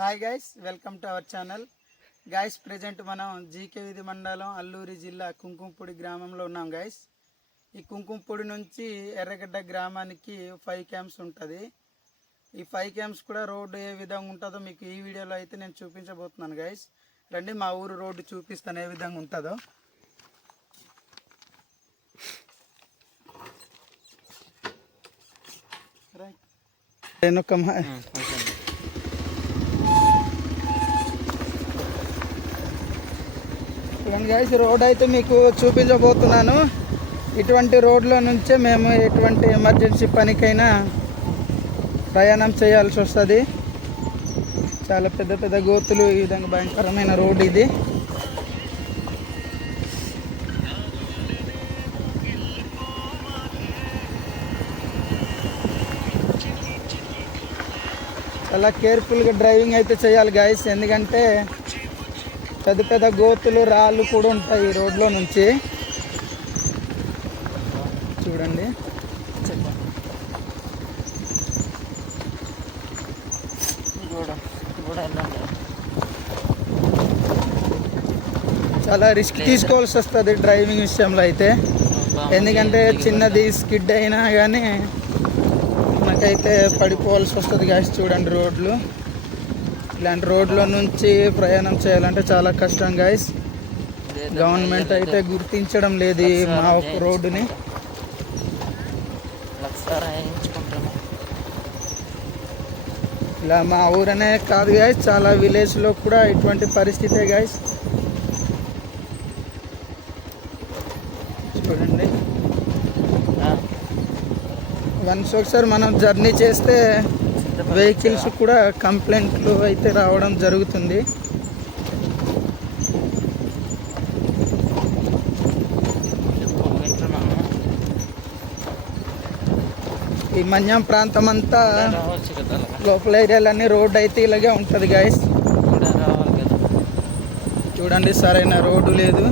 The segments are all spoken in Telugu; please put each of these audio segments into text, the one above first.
Hi guys, welcome to our channel. Guys, present మనం జీకే విధి మండలం అల్లూరి జిల్లా కుంకుమపూడి గ్రామంలో ఉన్నాం గైస్. ఈ కుంకుమపూడి నుంచి ఎర్రగడ్డ గ్రామానికి 5 క్యాంప్స్ ఉంటుంది. ఈ 5 క్యాంప్స్ కూడా రోడ్డు ఏ విధంగా ఉంటుందో మీకు ఈ వీడియోలో అయితే నేను చూపించబోతున్నాను గైస్. రండి, మా ఊరు రోడ్డు చూపిస్తాను ఏ విధంగా ఉంటుందో. గైస్, రోడ్ అయితే మీకు చూపించబోతున్నాను. ఇటువంటి రోడ్ల నుంచే మేము ఎటువంటి ఎమర్జెన్సీ పనికైనా ప్రయాణం చేయాల్సి వస్తుంది. చాలా పెద్ద పెద్ద గోతులు, ఈ విధంగా భయంకరమైన రోడ్ ఇది. చాలా కేర్ఫుల్గా డ్రైవింగ్ అయితే చేయాలి గైస్, ఎందుకంటే పెద్ద పెద్ద గోతులు, రాళ్ళు కూడా ఉంటాయి ఈ రోడ్లో నుంచి. చూడండి, చాలా రిస్క్ తీసుకోవాల్సి వస్తుంది డ్రైవింగ్ విషయంలో అయితే. ఎందుకంటే చిన్నది స్కిడ్ అయినా కానీ మనకైతే పడిపోవాల్సి వస్తుంది గాయస్. చూడండి, రోడ్లు ఇలాంటి రోడ్ల నుంచి ప్రయాణం చేయాలంటే చాలా కష్టం గాయస్. గవర్నమెంట్ అయితే గుర్తించడం లేదు మా ఒక రోడ్డుని. ఇలా మా ఊరనే కాదు గాయస్, చాలా విలేజ్లో కూడా ఇటువంటి పరిస్థితే గాయస్. చూడండి, వన్స్ ఒకసారి మనం జర్నీ చేస్తే వెహికల్స్ కూడా కంప్లైంట్లు అయితే రావడం జరుగుతుంది. ఈ మన్యం ప్రాంతం అంతా లోపల ఏరియాలన్నీ రోడ్ అయితే ఇలాగే ఉంటుంది గాయస్. చూడండి, సరైన రోడ్డు లేదు.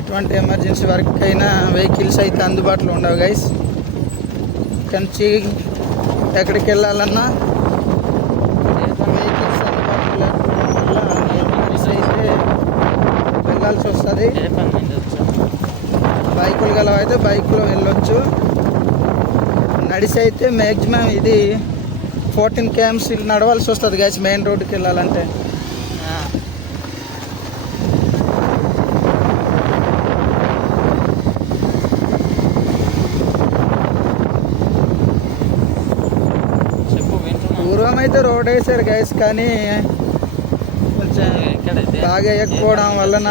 ఎటువంటి ఎమర్జెన్సీ వర్క్ అయినా వెహికల్స్ అయితే అందుబాటులో ఉండవు గైస్. కంచి ఎక్కడికి వెళ్ళాలన్నా వెహికల్స్ అందుబాటులో అయితే వెళ్ళాల్సి వస్తుంది. బైకులు గల అయితే బైక్లో వెళ్ళొచ్చు. నడిచి అయితే మ్యాక్సిమం ఇది 14 క్యాంప్స్ నడవాల్సి వస్తుంది గైస్ మెయిన్ రోడ్డుకి వెళ్ళాలంటే. పూర్వం అయితే రోడ్ వేసారు గైస్, కానీ కొంచెం బాగా ఎక్కిపోవడం వలన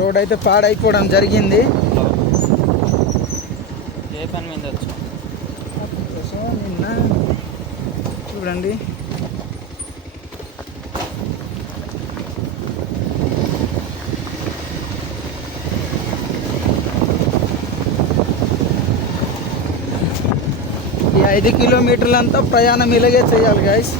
రోడ్ అయితే పాడైపోవడం జరిగింది. నిన్న చూడండి, ఈ 5 కిలోమీటర్లంతా ప్రయాణం ఇలాగే చేయాలి గైస్.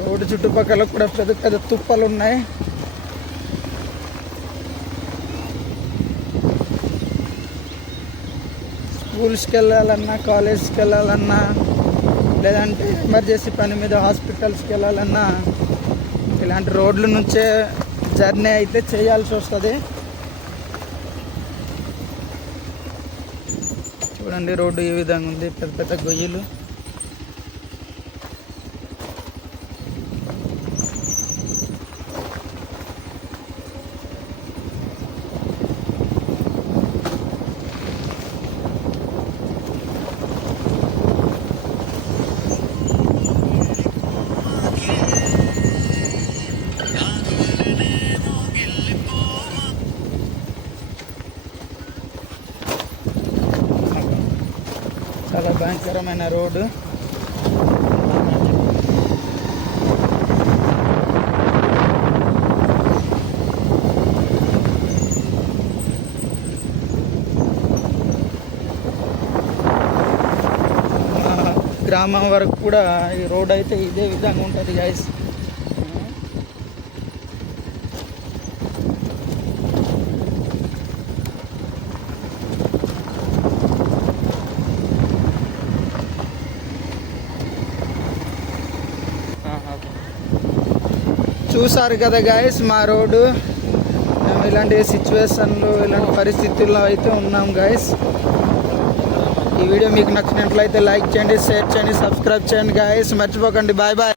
రోడ్డు చుట్టుపక్కల కూడా పెద్ద పెద్ద తుప్పలు ఉన్నాయి. స్కూల్స్కి వెళ్ళాలన్నా, కాలేజ్కి వెళ్ళాలన్నా, లేదంటే ఎమర్జెన్సీ పని మీద హాస్పిటల్స్కి వెళ్ళాలన్నా ఇలాంటి రోడ్ల నుంచే జర్నీ అయితే చేయాల్సి వస్తుంది. చూడండి, రోడ్డు ఈ విధంగా ఉంది, పెద్ద పెద్ద గొయ్యలు. చాలా భయంకరమైన రోడ్డు. గ్రామం వరకు కూడా ఈ రోడ్ అయితే ఇదే విధంగా ఉంటుంది గైస్. చూసారు కదా గైస్ మా రోడ్డు. మేము ఇలాంటి సిచ్యువేషన్లో ఇలాంటి పరిస్థితుల్లో అయితే ఉన్నాం గైస్. ఈ వీడియో మీకు నచ్చినట్లయితే లైక్ చేయండి, షేర్ చేయండి, సబ్స్క్రైబ్ చేయండి గైస్. మర్చిపోకండి. Bye bye.